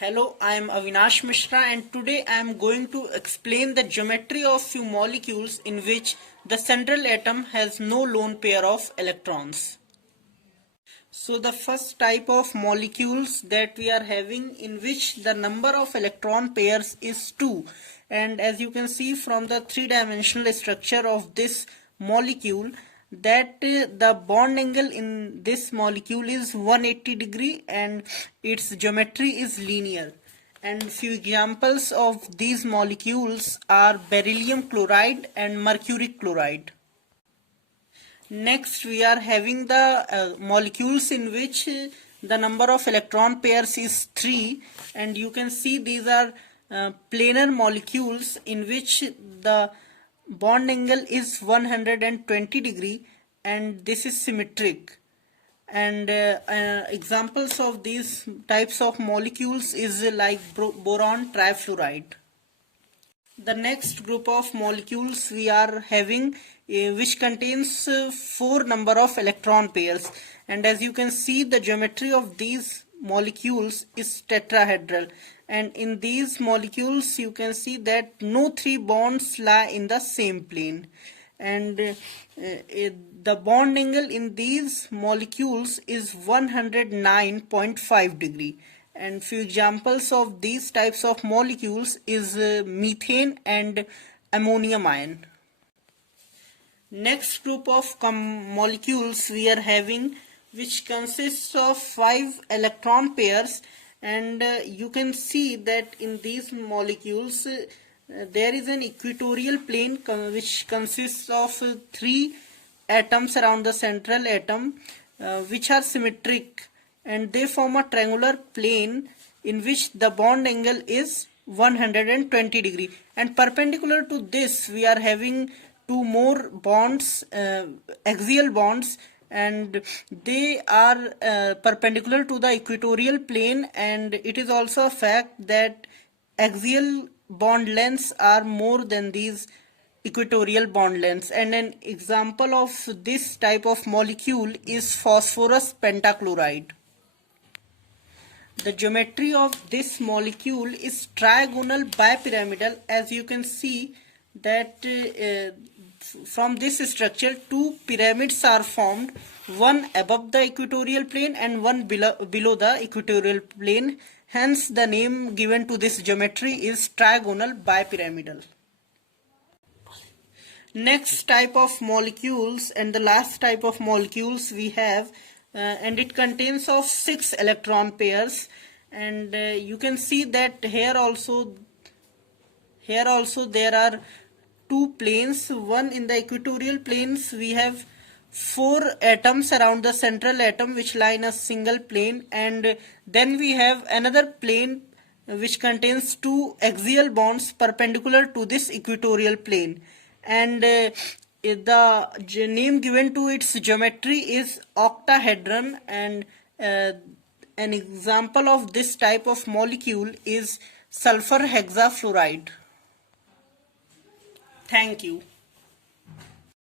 Hello, I am Avinash Mishra and today I am going to explain the geometry of few molecules in which the central atom has no lone pair of electrons. So the first type of molecules that we are having in which the number of electron pairs is 2, and as you can see from the three-dimensional structure of this molecule that the bond angle in this molecule is 180 degree and its geometry is linear. And few examples of these molecules are beryllium chloride and mercury chloride. Next, we are having the molecules in which the number of electron pairs is 3, and you can see these are planar molecules in which the bond angle is 120 degree and this is symmetric. And examples of these types of molecules is like boron trifluoride. The next group of molecules we are having which contains 4 number of electron pairs, and as you can see the geometry of these molecules is tetrahedral, and in these molecules you can see that no 3 bonds lie in the same plane, and the bond angle in these molecules is 109.5 degree. And few examples of these types of molecules is methane and ammonium ion. Next group of molecules we are having which consists of 5 electron pairs, and you can see that in these molecules there is an equatorial plane which consists of 3 atoms around the central atom which are symmetric, and they form a triangular plane in which the bond angle is 120 degree, and perpendicular to this we are having 2 more bonds, axial bonds, and they are perpendicular to the equatorial plane, and it is also a fact that axial bond lengths are more than these equatorial bond lengths. And an example of this type of molecule is phosphorus pentachloride. The geometry of this molecule is trigonal bipyramidal, as you can see that from this structure 2 pyramids are formed, one above the equatorial plane and one below the equatorial plane. Hence the name given to this geometry is trigonal bipyramidal. Next type of molecules and the last type of molecules we have, and it contains of 6 electron pairs, and you can see that here also there are 2 planes. One in the equatorial planes we have 4 atoms around the central atom which lie in a single plane, and then we have another plane which contains 2 axial bonds perpendicular to this equatorial plane, and the name given to its geometry is octahedron, and an example of this type of molecule is sulfur hexafluoride. Thank you.